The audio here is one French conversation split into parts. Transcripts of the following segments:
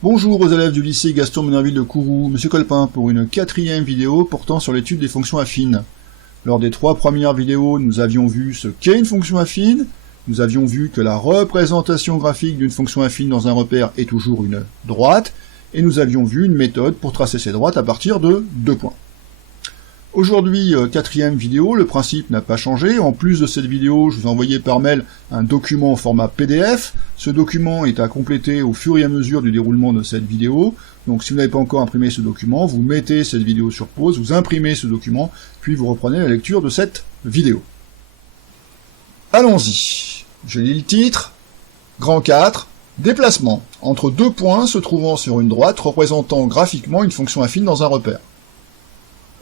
Bonjour aux élèves du lycée Gaston Menonville de Kourou, Monsieur Colpin pour une 4e vidéo portant sur l'étude des fonctions affines. Lors des 3 premières vidéos, nous avions vu ce qu'est une fonction affine, nous avions vu que la représentation graphique d'une fonction affine dans un repère est toujours une droite, et nous avions vu une méthode pour tracer ces droites à partir de 2 points. Aujourd'hui, 4e vidéo, le principe n'a pas changé. En plus de cette vidéo, je vous ai envoyé par mail un document au format PDF. Ce document est à compléter au fur et à mesure du déroulement de cette vidéo. Donc si vous n'avez pas encore imprimé ce document, vous mettez cette vidéo sur pause, vous imprimez ce document, puis vous reprenez la lecture de cette vidéo. Allons-y. Je lis le titre. Grand 4. Déplacement entre 2 points se trouvant sur une droite représentant graphiquement une fonction affine dans un repère.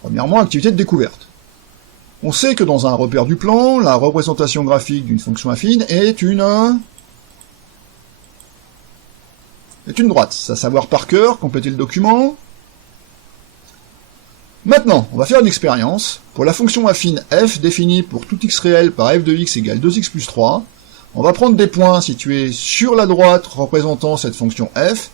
Premièrement, activité de découverte. On sait que dans un repère du plan, la représentation graphique d'une fonction affine est une droite. C'est à savoir par cœur, compléter le document. Maintenant, on va faire une expérience. Pour la fonction affine f définie pour tout x réel par f de x égale 2x plus 3, on va prendre des points situés sur la droite représentant cette fonction f,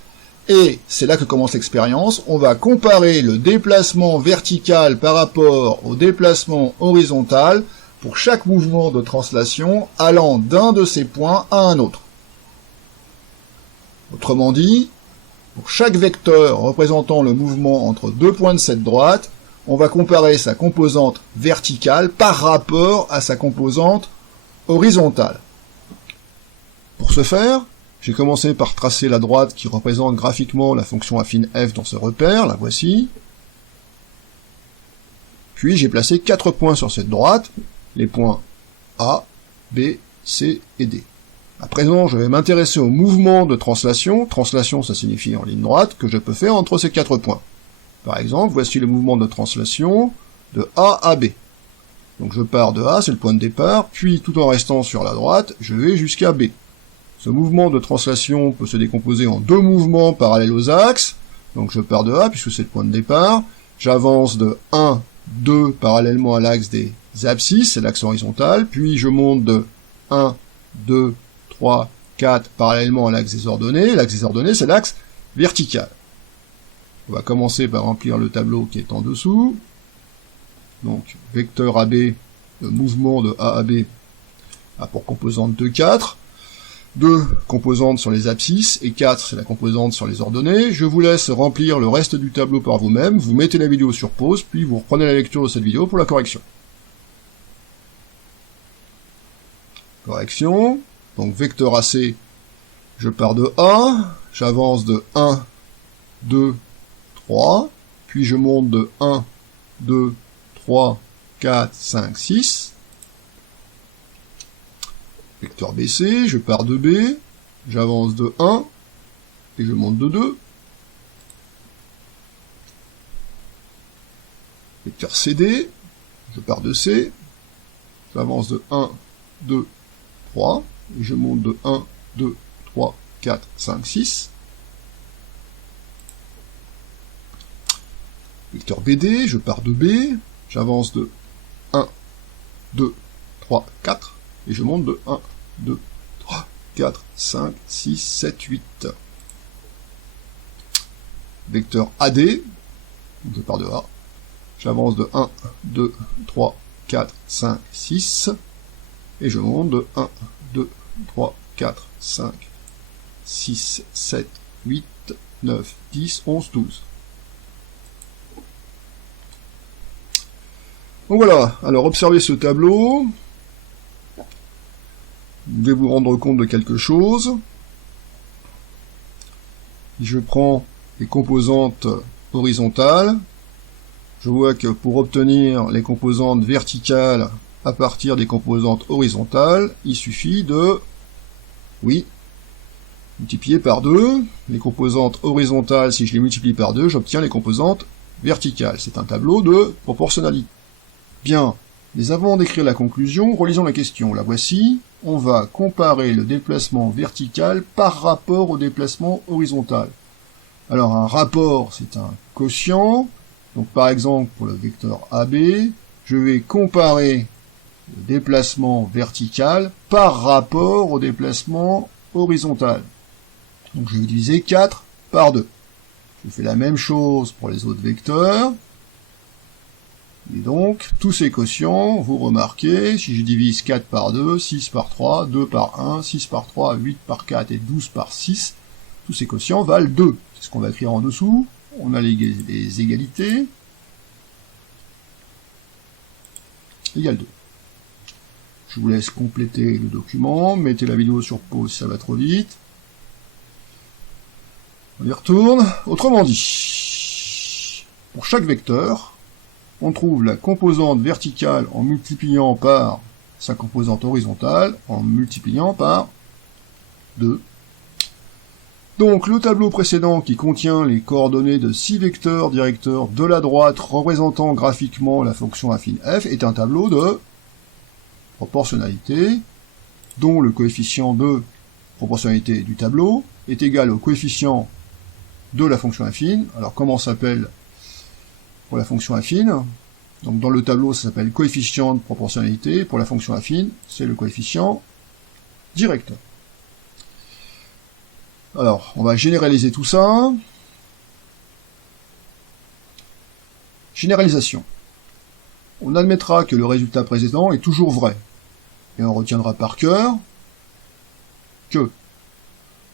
et c'est là que commence l'expérience. On va comparer le déplacement vertical par rapport au déplacement horizontal pour chaque mouvement de translation allant d'un de ces points à un autre. Autrement dit, pour chaque vecteur représentant le mouvement entre 2 points de cette droite, on va comparer sa composante verticale par rapport à sa composante horizontale. Pour ce faire, j'ai commencé par tracer la droite qui représente graphiquement la fonction affine f dans ce repère, la voici. Puis j'ai placé 4 points sur cette droite, les points A, B, C et D. À présent, je vais m'intéresser au mouvement de translation. Translation, ça signifie en ligne droite, que je peux faire entre ces 4 points. Par exemple, voici le mouvement de translation de A à B. Donc je pars de A, c'est le point de départ, puis tout en restant sur la droite, je vais jusqu'à B. Ce mouvement de translation peut se décomposer en 2 mouvements parallèles aux axes. Donc je pars de A, puisque c'est le point de départ. J'avance de 1, 2 parallèlement à l'axe des abscisses, c'est l'axe horizontal. Puis je monte de 1, 2, 3, 4 parallèlement à l'axe des ordonnées. L'axe des ordonnées, c'est l'axe vertical. On va commencer par remplir le tableau qui est en dessous. Donc vecteur AB, le mouvement de A à B a pour composante 2, 4. 2 composantes sur les abscisses, et 4 c'est la composante sur les ordonnées. Je vous laisse remplir le reste du tableau par vous-même, vous mettez la vidéo sur pause, puis vous reprenez la lecture de cette vidéo pour la correction. Correction, donc vecteur AC, je pars de A, j'avance de 1, 2, 3, puis je monte de 1, 2, 3, 4, 5, 6, vecteur BC, je pars de B, j'avance de 1, et je monte de 2. Vecteur CD, je pars de C, j'avance de 1, 2, 3, et je monte de 1, 2, 3, 4, 5, 6. Vecteur BD, je pars de B, j'avance de 1, 2, 3, 4, et je monte de 1, 2, 3, 4, 5, 6, 7, 8. Vecteur AD, je pars de A, j'avance de 1, 2, 3, 4, 5, 6, et je monte de 1, 2, 3, 4, 5, 6, 7, 8, 9, 10, 11, 12. Donc voilà, alors observez ce tableau. Vous devez vous rendre compte de quelque chose. Je prends les composantes horizontales. Je vois que pour obtenir les composantes verticales à partir des composantes horizontales, il suffit de, multiplier par 2. Les composantes horizontales, si je les multiplie par 2, j'obtiens les composantes verticales. C'est un tableau de proportionnalité. Bien, mais avant d'écrire la conclusion, relisons la question. La voici. On va comparer le déplacement vertical par rapport au déplacement horizontal. Alors un rapport, c'est un quotient. Donc par exemple, pour le vecteur AB, je vais comparer le déplacement vertical par rapport au déplacement horizontal. Donc je vais diviser 4 par 2. Je fais la même chose pour les autres vecteurs. Et donc, tous ces quotients, vous remarquez, si je divise 4 par 2, 6 par 3, 2 par 1, 6 par 3, 8 par 4 et 12 par 6, tous ces quotients valent 2. C'est ce qu'on va écrire en dessous. On a les égalités. Égale 2. Je vous laisse compléter le document. Mettez la vidéo sur pause, ça va trop vite. On y retourne. Autrement dit, pour chaque vecteur, on trouve la composante verticale en multipliant par sa composante horizontale, en multipliant par 2. Donc le tableau précédent qui contient les coordonnées de 6 vecteurs directeurs de la droite représentant graphiquement la fonction affine f est un tableau de proportionnalité dont le coefficient de proportionnalité du tableau est égal au coefficient de la fonction affine. Alors comment s'appelle pour la fonction affine? Donc dans le tableau ça s'appelle coefficient de proportionnalité, pour la fonction affine c'est le coefficient directeur. Alors, on va généraliser tout ça. Généralisation. On admettra que le résultat précédent est toujours vrai. Et on retiendra par cœur que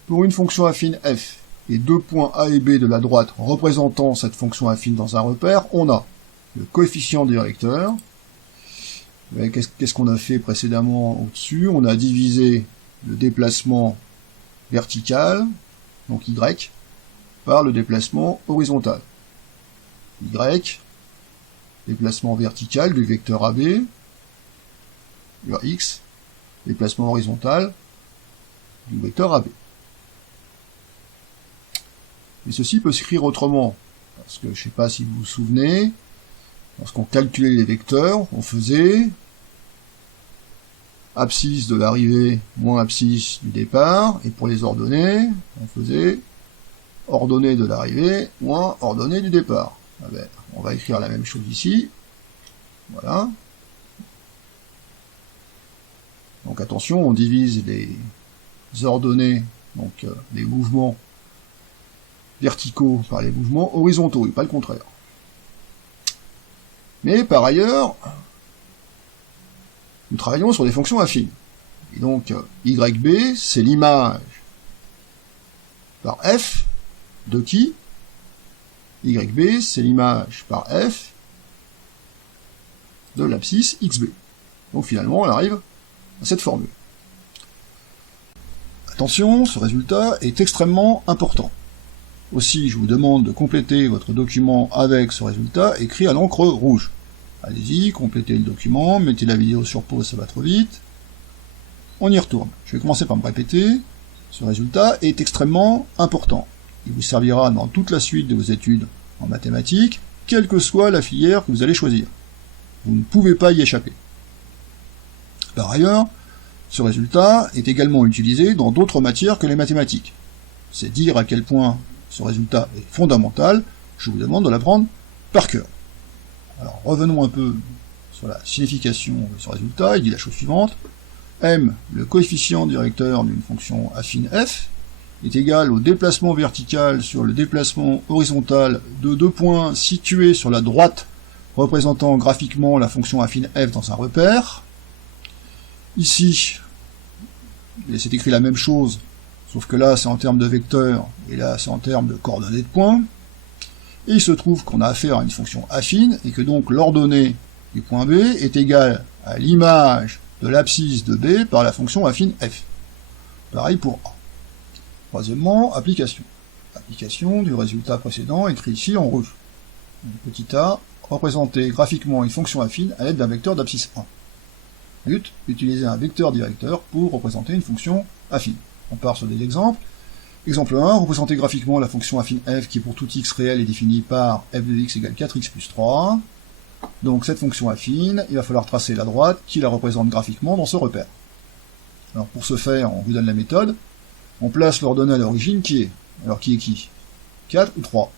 pour une fonction affine f et deux points a et b de la droite représentant cette fonction affine dans un repère, on a le coefficient directeur. Qu'est-ce qu'on a fait précédemment au-dessus? On a divisé le déplacement vertical, donc y, par le déplacement horizontal. Y, déplacement vertical du vecteur AB, le x, déplacement horizontal du vecteur AB. Mais ceci peut s'écrire autrement, parce que je ne sais pas si vous vous souvenez, lorsqu'on calculait les vecteurs, on faisait abscisse de l'arrivée moins abscisse du départ, et pour les ordonnées, on faisait ordonnée de l'arrivée moins ordonnée du départ. Ah ben, on va écrire la même chose ici. Voilà. Donc attention, on divise les ordonnées, donc les mouvements verticaux par les mouvements horizontaux, et pas le contraire. Mais par ailleurs, nous travaillons sur des fonctions affines. Et donc, YB, c'est l'image par f de qui? YB, c'est l'image par f de l'abscisse XB. Donc finalement, on arrive à cette formule. Attention, ce résultat est extrêmement important. Aussi, je vous demande de compléter votre document avec ce résultat écrit à l'encre rouge. Allez-y, complétez le document, mettez la vidéo sur pause, ça va trop vite. On y retourne. Je vais commencer par me répéter. Ce résultat est extrêmement important. Il vous servira dans toute la suite de vos études en mathématiques, quelle que soit la filière que vous allez choisir. Vous ne pouvez pas y échapper. Par ailleurs, ce résultat est également utilisé dans d'autres matières que les mathématiques. C'est dire à quel point ce résultat est fondamental, je vous demande de l'apprendre par cœur. Alors revenons un peu sur la signification de ce résultat. Il dit la chose suivante: m, le coefficient directeur d'une fonction affine f, est égal au déplacement vertical sur le déplacement horizontal de deux points situés sur la droite représentant graphiquement la fonction affine f dans un repère. Ici, c'est écrit la même chose, sauf que là c'est en termes de vecteurs, et là c'est en termes de coordonnées de points. Et il se trouve qu'on a affaire à une fonction affine, et que donc l'ordonnée du point B est égale à l'image de l'abscisse de B par la fonction affine f. Pareil pour A. Troisièmement, application. Application du résultat précédent, écrit ici en rouge. Petit a, représenter graphiquement une fonction affine à l'aide d'un vecteur d'abscisse 1. But, utiliser un vecteur directeur pour représenter une fonction affine. On part sur des exemples. Exemple 1, représenter graphiquement la fonction affine f qui pour tout x réel est définie par f de x égale 4x plus 3. Donc cette fonction affine, il va falloir tracer la droite qui la représente graphiquement dans ce repère. Alors pour ce faire, on vous donne la méthode. On place l'ordonnée à l'origine qui est. Alors qui est qui? 4 ou 3?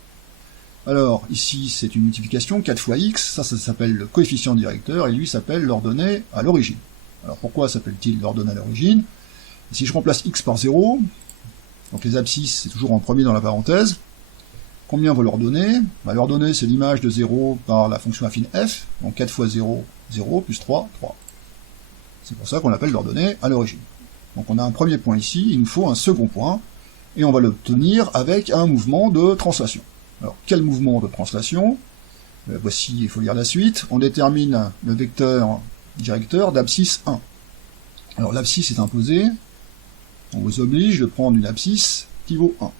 Alors ici c'est une multiplication, 4 fois x, ça s'appelle le coefficient directeur, et lui s'appelle l'ordonnée à l'origine. Alors pourquoi s'appelle-t-il l'ordonnée à l'origine? Si je remplace x par 0, Donc les abscisses, c'est toujours en premier dans la parenthèse. Combien vaut l'ordonnée? L'ordonnée, c'est l'image de 0 par la fonction affine f, donc 4 fois 0, 0, plus 3, 3. C'est pour ça qu'on l'appelle l'ordonnée à l'origine. Donc on a un premier point ici, il nous faut un second point, et on va l'obtenir avec un mouvement de translation. Alors, quel mouvement de translation? Voici, il faut lire la suite. On détermine le vecteur directeur d'abscisse 1. Alors l'abscisse est imposée, on vous oblige de prendre une abscisse qui vaut 1.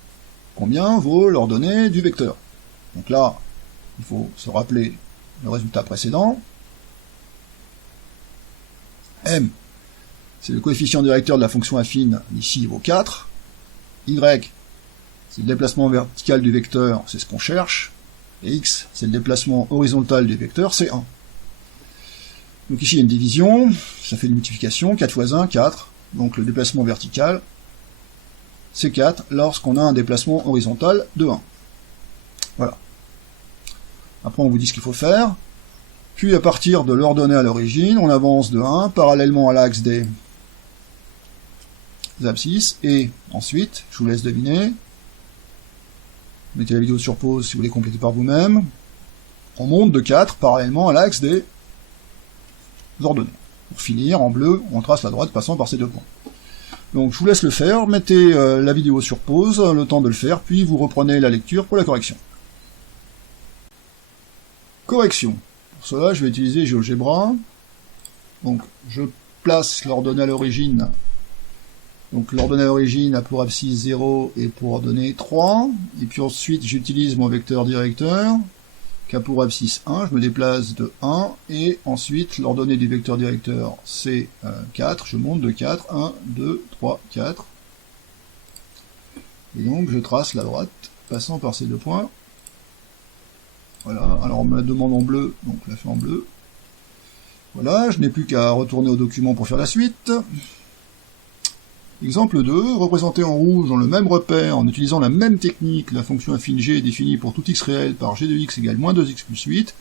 Combien vaut l'ordonnée du vecteur? Donc là, il faut se rappeler le résultat précédent. M, c'est le coefficient directeur de la fonction affine, ici il vaut 4. Y, c'est le déplacement vertical du vecteur, c'est ce qu'on cherche. Et X, c'est le déplacement horizontal du vecteur, c'est 1. Donc ici il y a une division, ça fait une multiplication, 4 fois 1, 4. Donc le déplacement vertical, c'est 4 lorsqu'on a un déplacement horizontal de 1. Voilà. Après on vous dit ce qu'il faut faire. Puis à partir de l'ordonnée à l'origine, on avance de 1 parallèlement à l'axe des abscisses. Et ensuite, je vous laisse deviner. Mettez la vidéo sur pause si vous voulez compléter par vous-même. On monte de 4 parallèlement à l'axe des ordonnées. Pour finir, en bleu, on trace la droite passant par ces deux points. Donc je vous laisse le faire, mettez la vidéo sur pause, le temps de le faire, puis vous reprenez la lecture pour la correction. Correction. Pour cela, je vais utiliser GeoGebra. Donc je place l'ordonnée à l'origine. Donc l'ordonnée à l'origine a pour abscisse 0 et pour ordonnée 3. Et puis ensuite, j'utilise mon vecteur directeur, qui a pour abscisse 1, je me déplace de 1, et ensuite l'ordonnée du vecteur directeur c'est 4, je monte de 4, 1, 2, 3, 4. Et donc je trace la droite, passant par ces deux points. Voilà, alors on me la demande en bleu, donc je la fais en bleu. Voilà, je n'ai plus qu'à retourner au document pour faire la suite. Exemple 2, représenté en rouge dans le même repère, en utilisant la même technique, la fonction affine g est définie pour tout x réel par g de x égale moins 2x plus 8.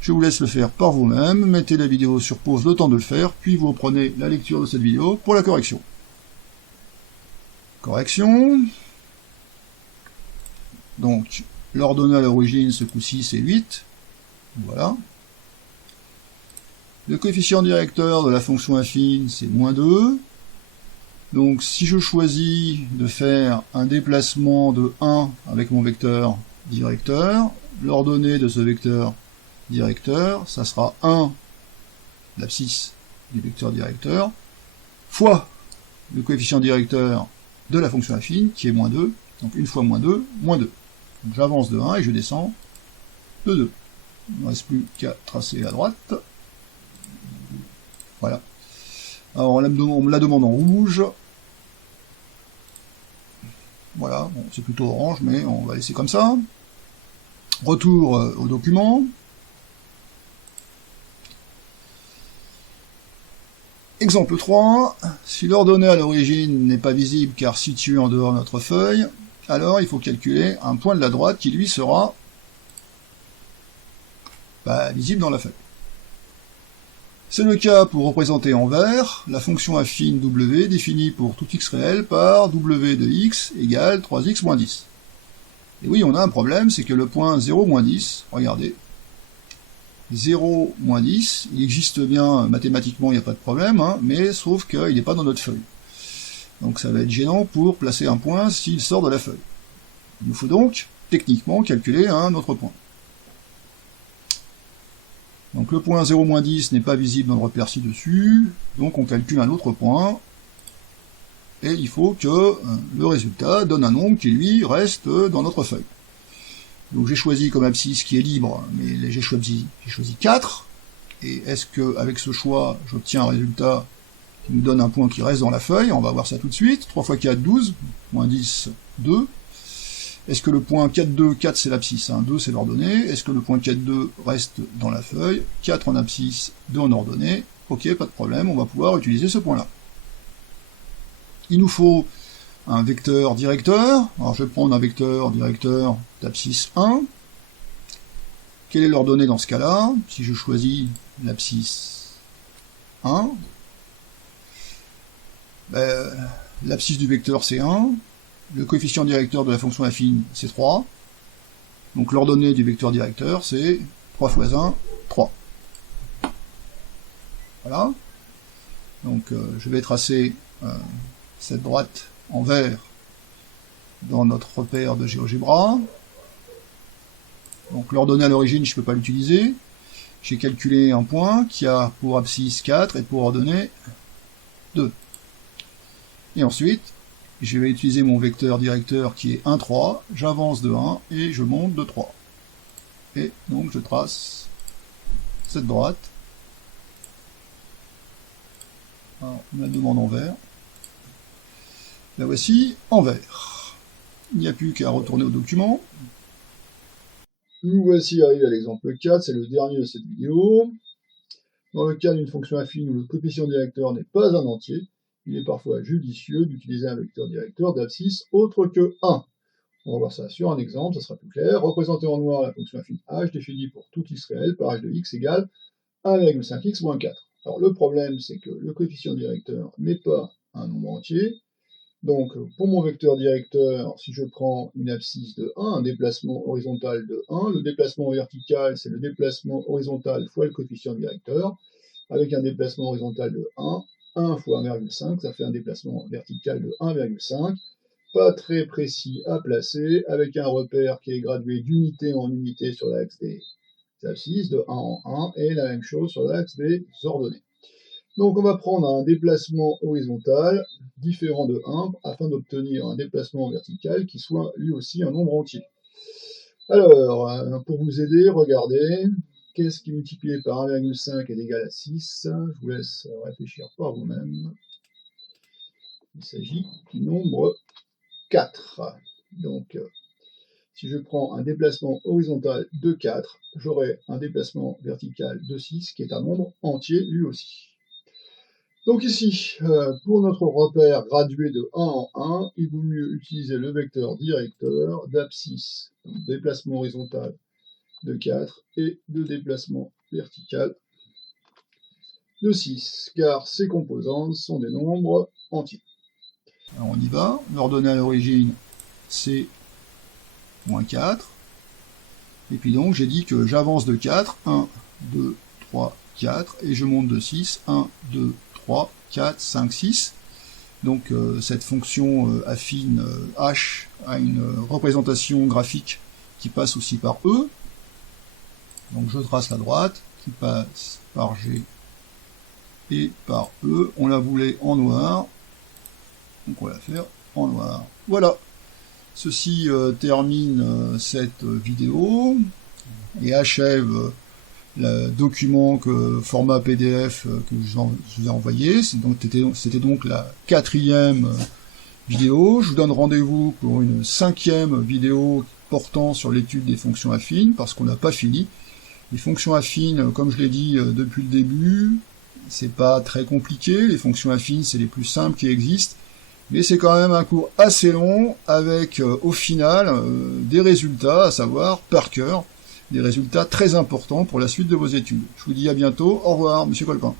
Je vous laisse le faire par vous-même, mettez la vidéo sur pause le temps de le faire, puis vous reprenez la lecture de cette vidéo pour la correction. Correction. Donc, l'ordonnée à l'origine, ce coup-ci, c'est 8. Voilà. Le coefficient directeur de la fonction affine, c'est moins 2. Donc si je choisis de faire un déplacement de 1 avec mon vecteur directeur, l'ordonnée de ce vecteur directeur, ça sera 1, l'abscisse du vecteur directeur, fois le coefficient directeur de la fonction affine, qui est moins 2, donc 1 fois moins 2, moins 2. Donc j'avance de 1 et je descends de 2. Il ne reste plus qu'à tracer à droite. Voilà. Alors on me la demande en rouge. Voilà, bon, c'est plutôt orange, mais on va laisser comme ça. Retour au document. Exemple 3. Si l'ordonnée à l'origine n'est pas visible car située en dehors de notre feuille, alors il faut calculer un point de la droite qui lui sera visible dans la feuille. C'est le cas pour représenter en vert la fonction affine w définie pour tout x réel par w de x égale 3x moins 10. Et oui, on a un problème, c'est que le point 0 moins 10, regardez, 0 moins 10, il existe bien mathématiquement, il n'y a pas de problème, hein, mais sauf qu'il n'est pas dans notre feuille. Donc ça va être gênant pour placer un point s'il sort de la feuille. Il nous faut donc, techniquement, calculer un autre point. Donc le point 0-10 n'est pas visible dans le repère ci-dessus, donc on calcule un autre point, et il faut que le résultat donne un nombre qui lui reste dans notre feuille. Donc j'ai choisi comme abscisse qui est libre, mais j'ai choisi 4, et est-ce que avec ce choix j'obtiens un résultat qui nous donne un point qui reste dans la feuille? On va voir ça tout de suite. 3 fois 4, 12, moins 10, 2. Est-ce que le point 4,2, 4 c'est l'abscisse, hein, 2 c'est l'ordonnée, est-ce que le point 4,2 reste dans la feuille, 4 en abscisse, 2 en ordonnée, ok, pas de problème, on va pouvoir utiliser ce point-là. Il nous faut un vecteur directeur, alors je vais prendre un vecteur directeur d'abscisse 1, quelle est l'ordonnée dans ce cas-là? Si je choisis l'abscisse 1, l'abscisse du vecteur c'est 1, le coefficient directeur de la fonction affine, c'est 3. Donc l'ordonnée du vecteur directeur, c'est 3 fois 1, 3. Voilà. Donc je vais tracer cette droite en vert dans notre repère de GeoGebra. Donc l'ordonnée à l'origine, je ne peux pas l'utiliser. J'ai calculé un point qui a pour abscisse 4 et pour ordonnée 2. Et ensuite, je vais utiliser mon vecteur directeur qui est 1, 3. J'avance de 1 et je monte de 3. Et donc je trace cette droite. Alors, on la demande en vert. La voici en vert. Il n'y a plus qu'à retourner au document. Nous voici arrivés à l'exemple 4, c'est le dernier de cette vidéo. Dans le cas d'une fonction affine où le coefficient directeur n'est pas un entier, il est parfois judicieux d'utiliser un vecteur directeur d'abscisse autre que 1. On va voir ça sur un exemple, ça sera plus clair. Représenter en noir la fonction affine h définie pour tout x réel par h de x égale 1,5x moins 4. Alors le problème, c'est que le coefficient directeur n'est pas un nombre entier. Donc, pour mon vecteur directeur, si je prends une abscisse de 1, un déplacement horizontal de 1, le déplacement vertical, c'est le déplacement horizontal fois le coefficient directeur, avec un déplacement horizontal de 1 fois 1,5, ça fait un déplacement vertical de 1,5, pas très précis à placer, avec un repère qui est gradué d'unité en unité sur l'axe des abscisses, de 1 en 1, et la même chose sur l'axe des ordonnées. Donc on va prendre un déplacement horizontal différent de 1 afin d'obtenir un déplacement vertical qui soit lui aussi un nombre entier. Alors, pour vous aider, regardez, qu'est-ce qui multiplié par 1,5 est égal à 6? Je vous laisse réfléchir par vous-même. Il s'agit du nombre 4. Donc, si je prends un déplacement horizontal de 4, j'aurai un déplacement vertical de 6 qui est un nombre entier lui aussi. Donc ici, pour notre repère gradué de 1 en 1, il vaut mieux utiliser le vecteur directeur d'abscisse, déplacement horizontal de 4, et de déplacement vertical de 6, car ces composantes sont des nombres entiers. Alors on y va, l'ordonnée à l'origine, c'est moins 4, et puis donc j'ai dit que j'avance de 4, 1, 2, 3, 4, et je monte de 6, 1, 2, 3, 4, 5, 6. Donc cette fonction affine h a une représentation graphique qui passe aussi par E. Donc je trace la droite qui passe par G et par E. On la voulait en noir, donc on va la faire en noir. Voilà, ceci termine cette vidéo et achève le document format PDF que je vous ai envoyé. C'était donc la 4e vidéo. Je vous donne rendez-vous pour une 5e vidéo portant sur l'étude des fonctions affines, parce qu'on n'a pas fini. Les fonctions affines, comme je l'ai dit depuis le début, c'est pas très compliqué. Les fonctions affines, c'est les plus simples qui existent, mais c'est quand même un cours assez long, avec au final des résultats, à savoir par cœur, des résultats très importants pour la suite de vos études. Je vous dis à bientôt, au revoir, Monsieur Colpin.